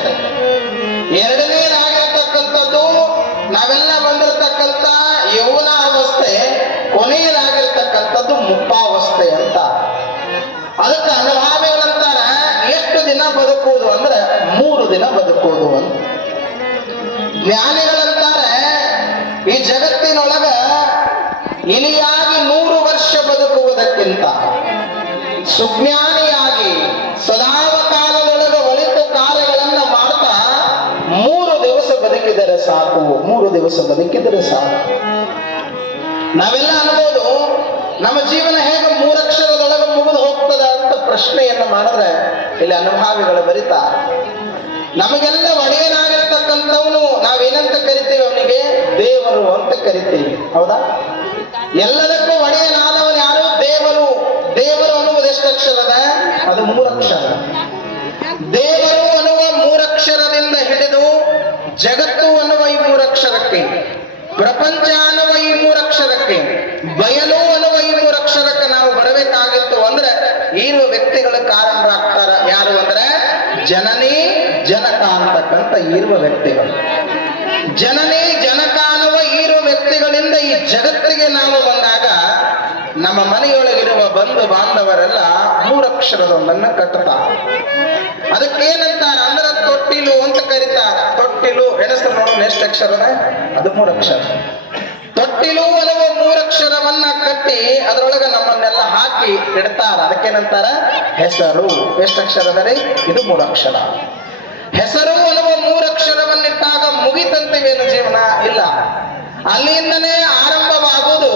ಇದೆ. ಎರಡನೇದಾಗಿರ್ತಕ್ಕಂಥದ್ದು ನಾವೆಲ್ಲ ಬಂದಿರತಕ್ಕಂಥ ಯೌವನ ಅವಸ್ಥೆ, ಕೊನೆಯದಾಗಿರ್ತಕ್ಕಂಥದ್ದು ಮುಪ್ಪಾವಸ್ಥೆ ಅಂತ. ಅದಕ್ಕೆ ಅನುಭಾವಿಗಳಂತಾರ ಎಷ್ಟು ದಿನ ಬದುಕುವುದು ಅಂದ್ರೆ 3 ದಿನ ಬದುಕುವುದು ಅಂತ. ಜ್ಞಾನಿಗಳಂತಾರೆ ಈ ಜಗತ್ತಿನೊಳಗ ಇಲಿಯಾಗಿ 100 ವರ್ಷ ಬದುಕುವುದಕ್ಕಿಂತ ಸುಜ್ಞಾನಿಯಾಗಿ ಸದಾವಕಾಲದೊಳಗ ಒಳಿತು ಕಾರ್ಯಗಳನ್ನ ಮಾಡ್ತಾ 3 ದಿವಸ ಬದುಕಿದರೆ ಸಾಕು, 3 ದಿವಸ ಬದುಕಿದರೆ ಸಾಕು. ನಾವೆಲ್ಲ ಅನ್ಬೋದು ನಮ್ಮ ಜೀವನ ಹೇಗೆ 3 ಅಕ್ಷರದೊಳಗೆ ಮುಗಿದು ಹೋಗ್ತದ ಅಂತ ಪ್ರಶ್ನೆಯನ್ನ ಮಾಡಿದ್ರೆ ಇಲ್ಲಿ ಅನುಭಾವಿಗಳು ಬರಿತಾ, ನಮಗೆಲ್ಲ ಒಡೆಯನಾಗಿರ್ತಕ್ಕಂಥವನು ನಾವೇನಂತ ಕರಿತೀವಿ? ಅವನಿಗೆ ದೇವರು ಅಂತ ಕರಿತೀವಿ, ಹೌದಾ? ಎಲ್ಲದಕ್ಕೂ ಒಡೆಯನಾದವನು ಯಾರು? ದೇವರು. ದೇವರು ಅನ್ನುವುದು ಎಷ್ಟು ಅಕ್ಷರದ? ಅದು 3 ಅಕ್ಷರ. ದೇವರು ಅನ್ನುವ 3 ಅಕ್ಷರದಿಂದ ಹಿಡಿದು ಜಗತ್ತು ಅನ್ನುವ ಈ 3 ಅಕ್ಷರಕ್ಕೆ, ಪ್ರಪಂಚ ಅನ್ನುವ ಈ 3 ಅಕ್ಷರಕ್ಕೆ, ಬಯಲು ಅನ್ನುವ ಈ 3 ಅಕ್ಷರಕ್ಕೆ ನಾವು ಬರಬೇಕಾಗಿತ್ತು ಅಂದ್ರೆ ಇರುವ ವ್ಯಕ್ತಿಗಳ ಕಾರಣರಾಗ್ತಾರ. ಯಾರು ಅಂದ್ರೆ ಜನನಿ ಜನಕ ಅಂತಕ್ಕಂಥ ಇರುವ ವ್ಯಕ್ತಿಗಳು. ಜನನಿ ಜನಕ ಅನ್ನುವ ಇರುವ ವ್ಯಕ್ತಿಗಳಿಂದ ಈ ಜಗತ್ತಿಗೆ ನಾವು ಬಂದಾಗ ನಮ್ಮ ಮನೆಯೊಳಗಿರುವ ಬಂಧು ಬಾಂಧವರೆಲ್ಲ 3 ಅಕ್ಷರದೊಂದನ್ನ ಕಟ್ಟುತ್ತಾರೆ. ಅದಕ್ಕೇನಂತಾರ ಅಂದ್ರೆ ತೊಟ್ಟಿಲು ಅಂತ ಕರೀತಾರ. ತೊಟ್ಟಿಲು ಹೆಸರು ನೋಡೋಣ ಎಷ್ಟು ಅಕ್ಷರದ? ಅದು 3 ಅಕ್ಷರ. ತೊಟ್ಟಿಲು ಅನ್ನುವ 3 ಅಕ್ಷರವನ್ನ ಕಟ್ಟಿ ಅದರೊಳಗೆ ನಮ್ಮನ್ನೆಲ್ಲ ಹಾಕಿ ಇಡ್ತಾರ. ಅದಕ್ಕೇನಂತಾರ? ಹೆಸರು. ಎಷ್ಟು ಅಕ್ಷರದಲ್ಲಿ? ಇದು 3 ಅಕ್ಷರ. ಹೆಸರು ಅನ್ನುವ 3 ಅಕ್ಷರವನ್ನಿಟ್ಟಾಗ ಮುಗಿತಂತವೇನು ಜೀವನ? ಇಲ್ಲ. ಅಲ್ಲಿಂದನೇ ಆರಂಭವಾಗುವುದು.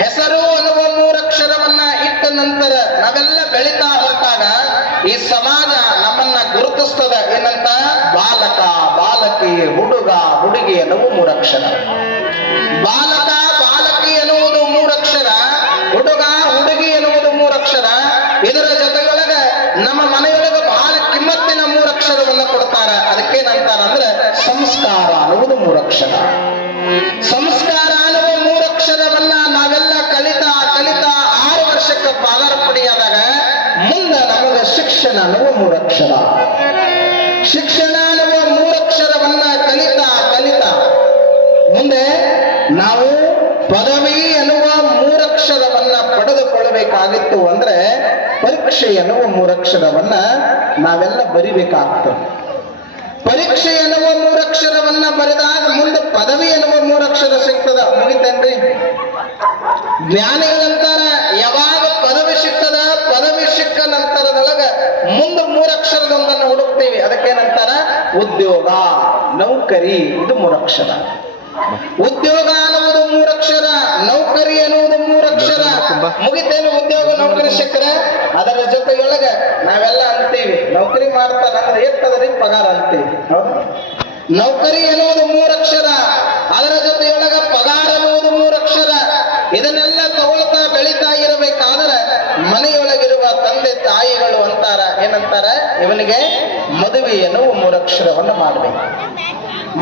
ಹೆಸರು ಅನ್ನುವ 3 ಅಕ್ಷರವನ್ನ ಇಟ್ಟ ನಂತರ ನಾವೆಲ್ಲ ಬೆಳೀತಾ ಹೊರಟಾಗ ಈ ಸಮಾಜ ನಮ್ಮನ್ನ ಗುರುತಿಸ್ತದ. ಏನಂತ? ಬಾಲಕ, ಬಾಲಕಿ, ಹುಡುಗ, ಹುಡುಗಿ ಅನ್ನುವ 3 ಅಕ್ಷರ. ಬಾಲಕ ಬಾಲಕಿ ಎನ್ನುವುದು 3 ಅಕ್ಷರ, ಹುಡುಗ ಹುಡುಗಿ ಎನ್ನುವುದು 3 ಅಕ್ಷರ. ಇದರ ಜೊತೆಯೊಳಗ ನಮ್ಮ ಮನೆಯೊಳಗ ಬಹಳ ಕಿಮ್ಮತ್ತಿನ 3 ಅಕ್ಷರವನ್ನ ಕೊಡ್ತಾರ. ಅದಕ್ಕೇನಂತಾರ ಅಂದ್ರೆ ಸಂಸ್ಕಾರ ಅನ್ನುವುದು 3 ಅಕ್ಷರ. ಸಂಸ್ಕಾರ ಅನ್ನುವ 3 ಅಕ್ಷರವನ್ನ ನಾವೆಲ್ಲ ಕಲಿತಾ 6 ವರ್ಷಕ್ಕೆ ಪಾದಾರ್ಪಣೆಯಾದಾಗ ಮುಂದೆ ನಮಗೆ ಶಿಕ್ಷಣ ಅನ್ನುವ 3 ಅಕ್ಷರ. ಶಿಕ್ಷಣ ಅನ್ನುವ 3 ಅಕ್ಷರವನ್ನ ಕಲಿತಾ ಮುಂದೆ ನಾವು ಪದವಿ ಎನ್ನುವ 3 ಅಕ್ಷರವನ್ನ ಪಡೆದುಕೊಳ್ಳಬೇಕಾಗಿತ್ತು ಅಂದ್ರೆ ಪರೀಕ್ಷೆ ಎನ್ನುವ 3 ಅಕ್ಷರವನ್ನ ನಾವೆಲ್ಲ ಬರಿಬೇಕಾಗ್ತದೆ. ಪರೀಕ್ಷೆ ಎನ್ನುವ 3 ಅಕ್ಷರವನ್ನ ಬರೆದಾಗ ಮುಂದೆ ಪದವಿ ಎನ್ನುವ 3 ಅಕ್ಷರ ಸಿಗ್ತದ. ಮುಗಿತೇನ್ರಿ? ಜ್ಞಾನಿಗಳಂತಾರ ಯಾವಾಗ ಪದವಿ ಸಿಗ್ತದ, ಪದವಿ ಸಿಕ್ಕ ನಂತರದೊಳಗ ಮುಂದೆ 3 ಅಕ್ಷರದೊಂದನ್ನು ಹುಡುಕ್ತೀವಿ. ಅದಕ್ಕೇನಂತಾರ? ಉದ್ಯೋಗ, ನೌಕರಿ. ಇದು 3 ಅಕ್ಷರ. ಉದ್ಯೋಗ ಅನ್ನುವುದು 3 ಅಕ್ಷರ, ನೌಕರಿ ಎನ್ನುವುದು 3 ಅಕ್ಷರ. ಮುಗಿತೇನು? ಉದ್ಯೋಗ ನೌಕರಿ ಸಿಕ್ಕರೆ ಅದರ ಜೊತೆಯೊಳಗ ನಾವೆಲ್ಲ ಅಂತೀವಿ ನೌಕರಿ ಮಾಡ್ತಾನ ಅಂದ್ರೆ ಎಷ್ಟದರಿ ಪಗಾರ ಅಂತೀವಿ, ಹೌದು? ನೌಕರಿ ಎನ್ನುವುದು 3 ಅಕ್ಷರ, ಅದರ ಜೊತೆಯೊಳಗ ಪಗಾರ ಅನ್ನುವುದು 3 ಅಕ್ಷರ. ಇದನ್ನೆಲ್ಲ ತಗೊಳ್ತಾ ಬೆಳೀತಾ ಇರಬೇಕಾದ್ರೆ ಮನೆಯೊಳಗಿರುವ ತಂದೆ ತಾಯಿಗಳು ಅಂತಾರ, ಏನಂತಾರ? ಇವನಿಗೆ ಮದುವೆ ಎನ್ನುವ 3 ಅಕ್ಷರವನ್ನ ಮಾಡಬೇಕು.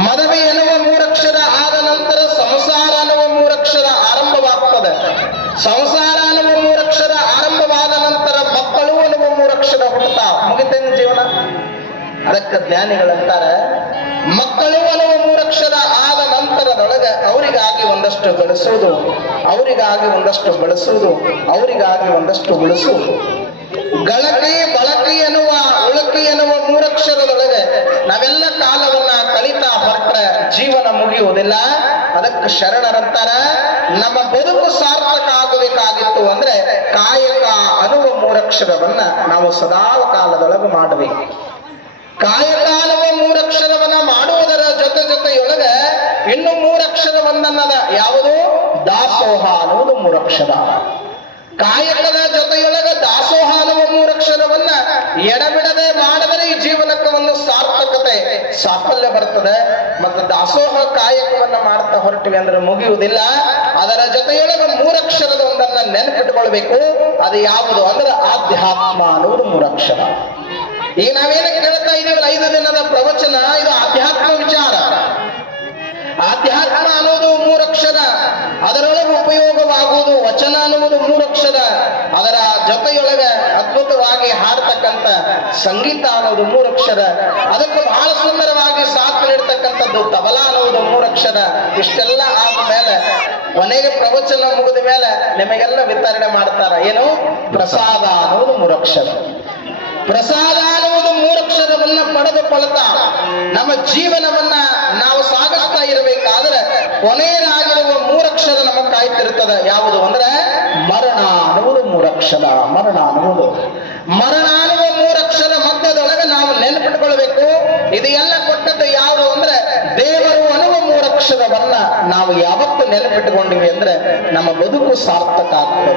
ಮದುವೆ ಎನ್ನುವ 3 ಅಕ್ಷರ ಆದ ನಂತರ ಸಂಸಾರ ಅನ್ನುವ 3 ಅಕ್ಷರ ಆರಂಭವಾಗ್ತದೆ. ಸಂಸಾರ ಅನ್ನುವ 3 ಅಕ್ಷರ ಆರಂಭವಾದ ನಂತರ ಮಕ್ಕಳು ಅನ್ನುವ 3 ಅಕ್ಷರ ಹುಟ್ಟುತ್ತಾ. ಮುಗಿತೇನು ಜೀವನ? ಅದಕ್ಕೆ ಜ್ಞಾನಿಗಳಂತಾರ ಮಕ್ಕಳು ಅನ್ನುವ 3 ಅಕ್ಷರ ಆದ ನಂತರದೊಳಗೆ ಅವರಿಗಾಗಿ ಒಂದಷ್ಟು ಗಳಿಸುವುದು, ಅವರಿಗಾಗಿ ಒಂದಷ್ಟು ಬಳಸುವುದು, ಅವರಿಗಾಗಿ ಒಂದಷ್ಟು ಉಳಿಸುವುದು. ಗಳಕಿ ಬಳಕೆ ಎನ್ನುವ ಉಳಕಿ ಎನ್ನುವ 3 ಅಕ್ಷರದೊಳಗೆ ನಾವೆಲ್ಲ ಕಾಲವನ್ನ ಕಲಿತಾ ಹೊರಟ್ರೆ ಜೀವನ ಮುಗಿಯುವುದಿಲ್ಲ. ಅದಕ್ಕೆ ಶರಣರಂತಾರ ನಮ್ಮ ಬದುಕು ಸಾರ್ಥಕ ಆಗಬೇಕಾಗಿತ್ತು ಅಂದ್ರೆ ಕಾಯಕ ಅನ್ನುವ 3 ಅಕ್ಷರವನ್ನ ನಾವು ಸದಾ ಕಾಲದೊಳಗೆ ಮಾಡಬೇಕು. ಕಾಯಕ ಅನ್ನುವ 3 ಅಕ್ಷರವನ್ನ ಮಾಡುವುದರ ಜೊತೆಯೊಳಗ ಇನ್ನು 3 ಅಕ್ಷರವನ್ನದ ಯಾವುದು? ದಾಸೋಹ ಅನ್ನುವುದು 3 ಅಕ್ಷರ. ಕಾಯಕದ ಜೊತೆಯೊಳಗ ದಾಸೋಹ ಅನ್ನುವ 3 ಅಕ್ಷರವನ್ನ ಎಡಬಿಡದೆ ಮಾಡಿದರೆ ಈ ಜೀವನಕ್ಕೆ ಒಂದು ಸಾರ್ಥಕತೆ ಸಾಫಲ್ಯ ಬರ್ತದೆ. ಮತ್ತು ದಾಸೋಹ ಕಾಯಕವನ್ನ ಮಾಡ್ತಾ ಹೊರಟಿವಿ ಅಂದ್ರೆ ಮುಗಿಯುವುದಿಲ್ಲ. ಅದರ ಜೊತೆಯೊಳಗ 3 ಅಕ್ಷರದ ಒಂದನ್ನ ನೆನಪಿಟ್ಕೊಳ್ಬೇಕು. ಅದು ಯಾವುದು ಅಂದ್ರೆ ಆಧ್ಯಾತ್ಮ ಅನ್ನುವುದು 3 ಅಕ್ಷರ. ಈಗ ನಾವೇನ ಕೇಳ್ತಾ ಇದೀವಲ್ಲ 5 ದಿನದ ಪ್ರವಚನ, ಇದು ಆಧ್ಯಾತ್ಮ ವಿಚಾರ. ಆಧ್ಯಾತ್ಮ ಅನ್ನೋದು 3 ಅಕ್ಷರ. ಅದರೊಳಗೆ ಉಪಯೋಗವಾಗುವುದು ವಚನ ಅನ್ನುವುದು 3 ಅಕ್ಷರ, ಅದರ ಜೊತೆಯೊಳಗೆ ಅದ್ಭುತವಾಗಿ ಹಾಡ್ತಕ್ಕಂಥ ಸಂಗೀತ ಅನ್ನೋದು 3 ಅಕ್ಷರ, ಅದಕ್ಕೆ ಬಹಳ ಸುಂದರವಾಗಿ ಸಾಥ್ ನೀಡ್ತಕ್ಕಂಥದ್ದು ತಬಲಾ ಅನ್ನುವುದು 3 ಅಕ್ಷರ. ಇಷ್ಟೆಲ್ಲ ಆದ ಮೇಲೆ ಕೊನೆಗೆ ಪ್ರವಚನ ಮುಗಿದ ಮೇಲೆ ನಿಮಗೆಲ್ಲ ವಿತರಣೆ ಮಾಡ್ತಾರ. ಏನು? ಪ್ರಸಾದ ಅನ್ನುವುದು 3 ಅಕ್ಷರ. ಪ್ರಸಾದ ಅನ್ನುವುದು 3 ಅಕ್ಷರವನ್ನ ಪಡೆದುಕೊಳ್ತಾ ನಮ್ಮ ಜೀವನವನ್ನ ನಾವು ಸಾಗಿಸ್ತಾ ಇರಬೇಕಾದ್ರೆ ಕೊನೆಯದಾಗಿರುವ 3 ಅಕ್ಷರ ನಮಗೆ ಕಾಯ್ತಿರ್ತದ. ಯಾವುದು ಅಂದ್ರೆ ಮರಣ ಅನ್ನುವುದು 3 ಅಕ್ಷರ. ಮರಣ ಅನ್ನುವ 3 ಅಕ್ಷರ ಮಧ್ಯದೊಳಗೆ ನಾವು ನೆನಪಿಟ್ಕೊಳ್ಬೇಕು. ಇದು ಎಲ್ಲ ಕೊಟ್ಟದ್ದು ಯಾವುದು ಅಂದ್ರೆ ದೇವರು ಅನ್ನುವ 3 ಅಕ್ಷರವನ್ನ ನಾವು ಯಾವತ್ತು ನೆನಪಿಟ್ಟುಕೊಂಡಿವಿ ಅಂದ್ರೆ ನಮ್ಮ ಬದುಕು ಸಾರ್ಥಕ ಆಗ್ತದೆ.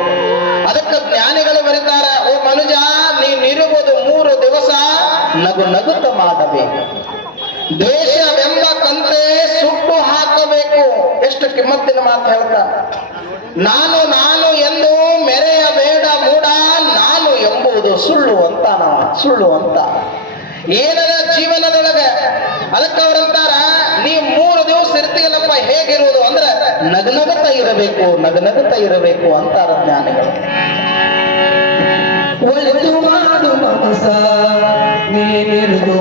ಅದಕ್ಕೆ ಜ್ಞಾನಿಗಳು ಬರೀತಾರ, ಓ ಮನುಜ, ನೀನಿರುವುದು 3 ದಿವಸ ನಗು ನಗುತ್ತ ಮಾಡಬೇಕು, ದ್ವೇಷವೆಂಬ ಕಂತೆ ಸುಟ್ಟು ಹಾಕಬೇಕು. ಎಷ್ಟು ಕಿಮ್ಮತ್ತಿನ ಮಾತು ಹೇಳ್ತಾ, ನಾನು ನಾನು ಎಂದು ಮೆರೆಯಬೇಡ ಮೂಡ, ನಾನು ಎಂಬುದು ಸುಳ್ಳು ಅಂತ. ಸುಳ್ಳು ಅಂತ ಏನದ ಜೀವನದೊಳಗೆ. ಅದಕ್ಕೆ ಅವರಂತಾರ, ನೀ 3 ದಿವಸ ಇರ್ತೀಯಲ್ಲಪ್ಪ, ಹೇಗಿರುವುದು ಅಂದ್ರೆ ನಗನಗುತ್ತಾ ಇರಬೇಕು, ನಗನಗುತ್ತಾ ಇರಬೇಕು ಅಂತಾರ ಜ್ಞಾನಿಗಳು. ಒಳಿತು ಮಾಡು ಮನಸ ನೀನಿರುವುದು